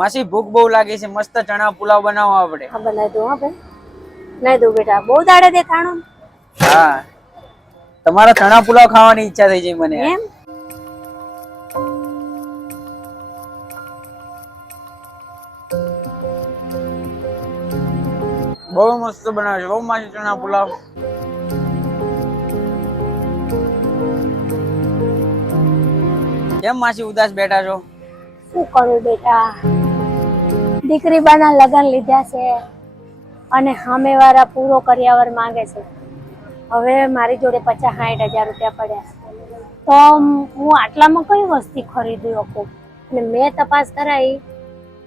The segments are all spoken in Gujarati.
માસી ભૂખ બહુ લાગી છે, મસ્ત ચણા પુલાવ બનાવો આપણે. હા બનાવી દો. હા ભાઈ બનાવી દો બેટા, બહુ દાડે દેખાણું. હા તમારા ચણા પુલાવ ખાવાની ઈચ્છા થઈ ગઈ મને. એમ બહુ મસ્ત બનાવે છે બહુ માસી ચણા પુલાવ. કેમ માસી ઉદાસ બેઠા છો? શું કરું બેટા, દીકરી બાના લગ્ન લીધા છે અને સામેવાળા પૂરો કર્યાવર માંગે છે. હવે મારી જોડે 50-60 હજાર રૂપિયા પડ્યા છે, તો હું આટલામાં કઈ વસ્તુ ખરીદી શકું? અને મેં તપાસ કરાવી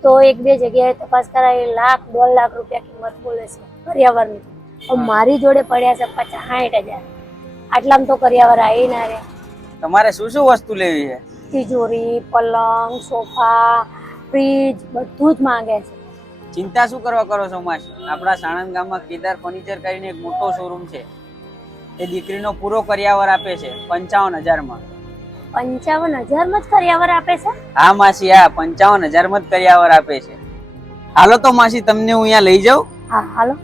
તો 1-2 જગ્યાએ તપાસ કરાવી, 1-2 લાખ રૂપિયા કિંમત બોલે છે કર્યાવરની. મારી જોડે પડ્યા છે 50-60 હજાર. આટલામાં તો કર્યાવર આવી ના રે. તમારે શું શું વસ્તુ લેવી છે? તિજોરી, પલંગ, સોફા, ફ્રીજ બધું જ માંગે છે. ચિંતા શું કરવા કરો છો માસી? આપણા સાણંદ ગામમાં કેદાર ફર્નિચર કરીને એક મોટો શોરૂમ છે, એ દીકરીનો પૂરો કર્યાવર આપે છે 55,000 માં. 55,000 માં જ કર્યાવર આપે છે? હા માસી, હા 55,000 માં જ કર્યાવર આપે છે. હાલો તો માસી તમને હું અહીંયા લઈ જાઉં. હા હાલો.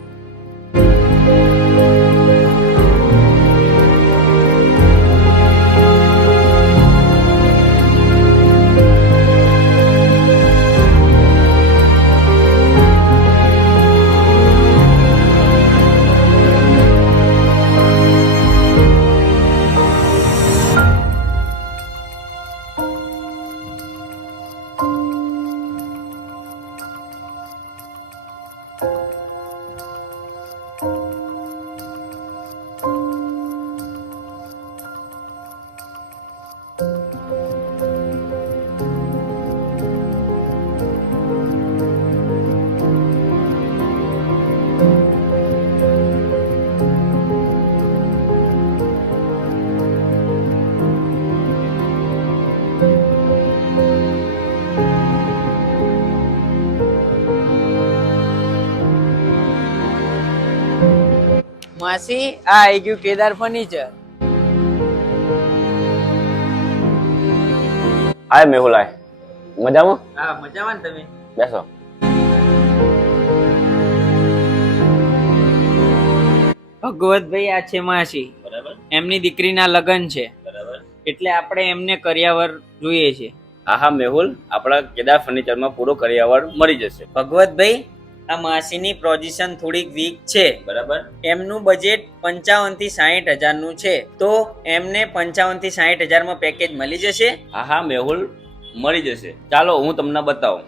માસી આ આવી ગયું કેદાર ફર્નિચર. હાય મેહુલ, હાય. મજામાં? હા મજામાં ને તમે? બેસો. ભગવતભાઈ આ છે માસી, બરાબર. એમની દીકરીના લગ્ન છે, બરાબર. એટલે આપણે એમને કર્યાવર જોઈએ છે. હા હા મેહુલ, આપણા કેદાર ફર્નિચરમાં પૂરો કર્યાવર મળી જશે. ભગવતભાઈ આ માસીની પોઝિશન થોડીક વીક છે, બરાબર. એમનું બજેટ 55 થી 60 હજાર નું છે, તો એમને 55 થી 60 હજાર માં પેકેજ મળી જશે? હા હા મેહુલ, મળી જશે. ચાલો હું તમને બતાવું.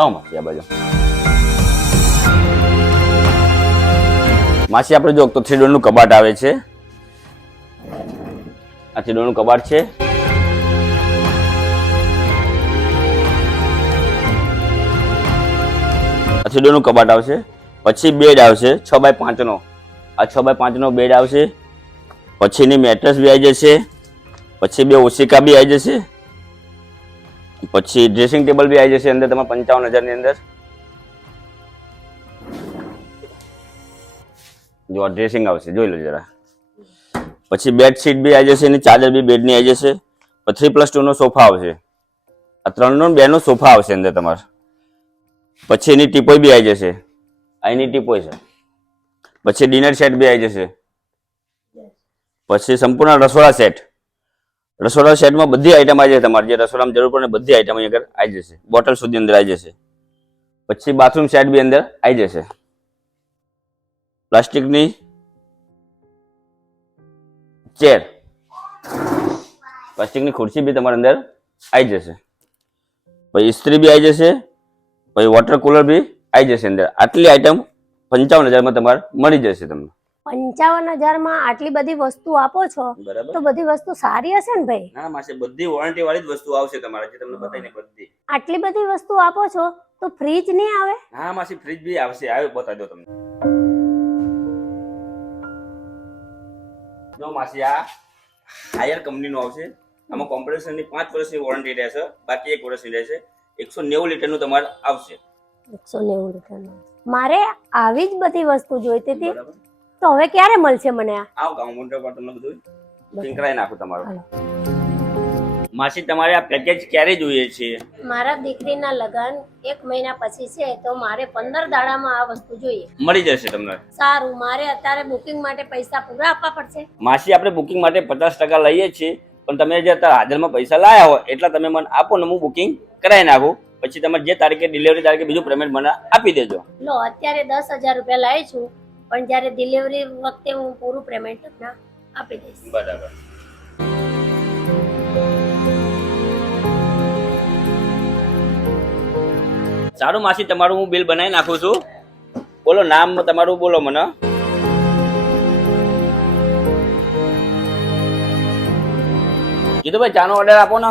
આવો માસી આ બાજુ. માસી આપણે જો તો 3 ડોરનું કબાટ આવે છે. આ 3 ડોરનું કબાટ છે. આ 3 ડોરનું કબાટ આવશે. પછી બેડ આવશે 6x5 નો. આ 6x5 નો બેડ આવશે. પછીની મેટ્રેસ બી આવી જશે. પછી 2 ઓશિકા બી આવી જશે. પછી ડ્રેસિંગ ટેબલ બી આવી જશે અંદર તમારે 55,000 ની અંદર. જો આ ડ્રેસિંગ આવશે, જોઈ લો જરા. પછી બેડશીટ બી આવી જશે અને ચાદર બી બેડની આવી જશે. 3+2 નો સોફા આવશે. આ 3 નો 2 નો સોફા આવશે અંદર તમારે. પછી એની ટીપોય બી આવી જશે. આ એની ટીપોય છે. પછી ડિનર સેટ બી આવી જશે. પછી સંપૂર્ણ રસોડા સેટ. રસોડા સેટમાં બધી આઈટમ આવી જશે. તમારે જે રસોડામાં જરૂર પડે બધી આઈટમ અહીં આગળ આવી જશે. બોટલ સુધી અંદર આવી જશે. પછી બાથરૂમ સેટ બી અંદર આવી જશે. પ્લાસ્ટિકની ચેર, પ્લાસ્ટિકની ખુરશી બી તમારા અંદર આવી જશે. પછી ઇસ્ત્રી બી આવી જશે. પછી વોટર કુલર બી આવી જશે અંદર. આટલી આઈટમ 55,000 માં તમારે મળી જશે તમને. 55,000 માં આટલી બધી વસ્તુ આપો છો, બરાબર. તો બધી વસ્તુ સારી હશે ને ભાઈ? ના માસે બધી વોરંટી વાળી જ વસ્તુ આવશે તમારે, જે તમને બતાવીને બધી. આટલી બધી વસ્તુ આપો છો તો ફ્રીજ નહીં આવે? હા માસી ફ્રીજ બી આવશે, આવ્યો બતાવી દો તમને. જો માસી આ હાયર કંપનીનું આવશે. આમાં કોમ્પ્રેસરની 5 વર્ષની વોરંટી રહેશે, બાકી 1 વર્ષની રહેશે. 190 લીટરનું તમારે આવશે. 190 લીટરનું. મારે આવી જ બધી વસ્તુ જોઈતી હતી, બરાબર. તો હવે ક્યારે મળશે મને આ? આવ કાઉન્ટર પર તમને બધું બુકિંગ કરાવી નાખું તમારું. હાલો. માસી તમારે આ પેકેજ ક્યારે જોઈએ છે? મારા દીકરીના લગન 1 મહિના પછી છે, તો મારે 15 દાડામાં આ વસ્તુ જોઈએ. મળી જશે તમને. સારું, મારે અત્યારે બુકિંગ માટે પૈસા પૂરા આપવા પડશે? માસી આપણે બુકિંગ માટે 50% લઈએ છીએ, પણ તમે જે અત્યારે હાજરમાં પૈસા લાયા હોય એટલા તમે મને આપો ને હું બુકિંગ કરાવી નાખું. પછી તમે જે તારીખે ડિલિવરી તારીખે બીજું પેમેન્ટ મને આપી દેજો. લો, અત્યારે 10,000 રૂપિયા લાવી છું, પણ જ્યારે ડિલિવરી વખતે હું પૂરું પેમેન્ટ તમને આપી દઈશ. બરાબર. સારું માસી, તમારું હું બિલ બનાવી નાખું છું. બોલો નામ તમારું, બોલો મને. જીતુભાઈ ચાનો ઓર્ડર આપો ને.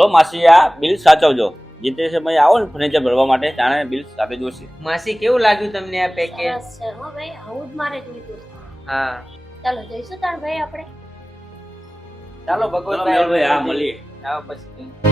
લો માસી, આ બિલ સાચવજો. જે તે સમય આવો ને ફર્નિચર ભરવા માટે ત્યારે બિલ સાથે જોશે. માસી કેવું લાગ્યું તમને આ પેકેજ? સરસ છે હો ભાઈ, આવું જ મારે જોઈતું. હા ચાલો જઈશું તાણ ભાઈ આપણે. ચાલો ચલો ભગવતભાઈ, મેહુલભાઈ, હા મળીએ. આવો પછી